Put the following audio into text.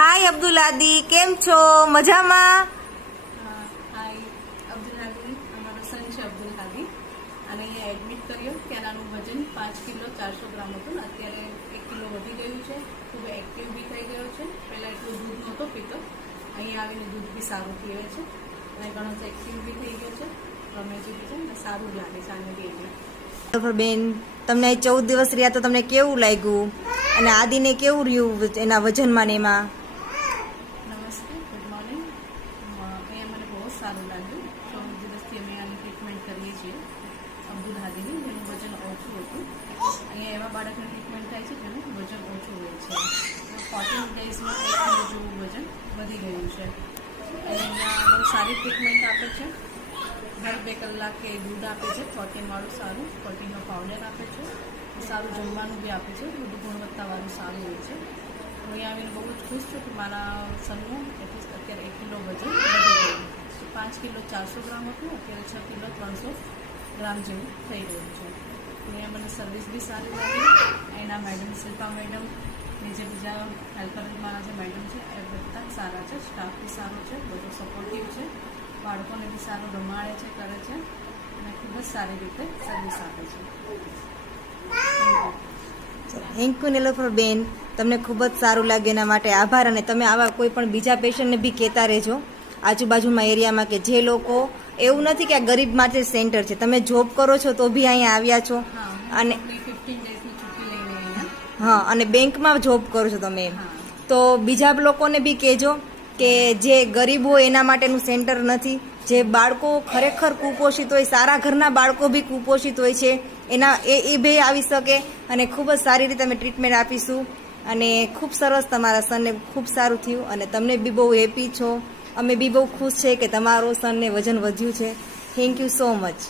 હાય અબ્દુલ આદી, કેમ છો? મજામાં? હાય અબ્દુલ હાદી, અમારો સન છે અબ્દુલ હાદી અને અહીંયા એડમિટ કર્યો. ત્યાંનું વજન 5 કિલો 400 ગ્રામ હતું ને અત્યારે 1 કિલો વધી ગયું છે. ખૂબ એક્ટિવ બી થઈ ગયો છે. પહેલાં એટલું દૂધ નહોતો પીતો, અહીંયા આવીને દૂધ બી સારું પીવે છે અને ઘણો એક્ટિવ બી થઈ ગયો છે. ગમે છે બી છે ને સારું લાગે છે આને બી. એટલે બેન, તમને 14 દિવસ રહ્યા તો તમને કેવું લાગ્યું અને આદિને કેવું રહ્યું એના વજનમાં ને એમાં? નમસ્તે, ગુડ મોર્નિંગ. અહીંયા મને બહુ સારું લાગ્યું. 14 દિવસથી અમે આની ટ્રીટમેન્ટ કરીએ છીએ અબ્દુલ હાદીની, જેનું વજન ઓછું હતું. અહીંયા એવા બાળકની ટ્રીટમેન્ટ થાય છે જેનું વજન ઓછું હોય છે. 14 ડેઝમાં 1 કિલો જેવું વજન વધી ગયું છે. અને અહીંયા બહુ સારી ટ્રીટમેન્ટ આપે છે. દર 2 કલાકે દૂધ આપે છે, પ્રોટીનવાળું સારું, પ્રોટીનનો પાવડર આપે છે, સારું જમવાનું બી આપે છે, દૂધ ગુણવત્તાવાળું સારું હોય છે. હું અહીંયા આવીને બહુ જ ખુશ છું કે મારા સનનું એટલીસ્ટ અત્યારે 1 કિલો વજન વધી ગયું. 5 કિલો 400 ગ્રામ હતું, અત્યારે 6 કિલો 300 ગ્રામ જેવું થઈ ગયું છે. અહીંયા મને સર્વિસ બી સારી લાગી. એના મેડમ શિલ્પા મેડમ ને જે બીજા હેલ્પર મારા જે મેડમ છે એ બધા સારા છે. સ્ટાફ બી સારો છે, બધું સપોર્ટિવ છે, બાળકોને બી સારું રમાડે છે, કરે છે અને ખૂબ જ સારી રીતે સર્વિસ આપે છે. થેન્ક યુ નીલોફર બેન, તમને ખૂબ જ સારું લાગે એના માટે આભાર. અને તમે આવા કોઈ પણ બીજા પેશન્ટને બી કહેતા રહેજો આજુબાજુમાં એરિયામાં, કે જે લોકો, એવું નથી કે આ ગરીબ માટે સેન્ટર છે, તમે જોબ કરો છો તો બી અહીંયા આવ્યા છો. અને 15 ડેઝની છુટ્ટી લઈને અહીંયા. હા, અને બેંકમાં જોબ કરો છો તમે, તો બીજા લોકોને બી કહેજો કે જે ગરીબ હોય એના માટેનું સેન્ટર નથી. જે બાળકો ખરેખર કુપોષિત હોય, સારા ઘરના બાળકો બી કુપોષિત હોય છે, એના એ બે આવી શકે અને ખૂબ જ સારી રીતે અમે ટ્રીટમેન્ટ આપીશું. અને ખૂબ સરસ, તમારા સનને ખૂબ સારું થયું અને તમને બી બહુ હેપી છો. અમે બી બહુ ખુશ છે કે તમારો સનને વજન વધ્યું છે. Thank you so much.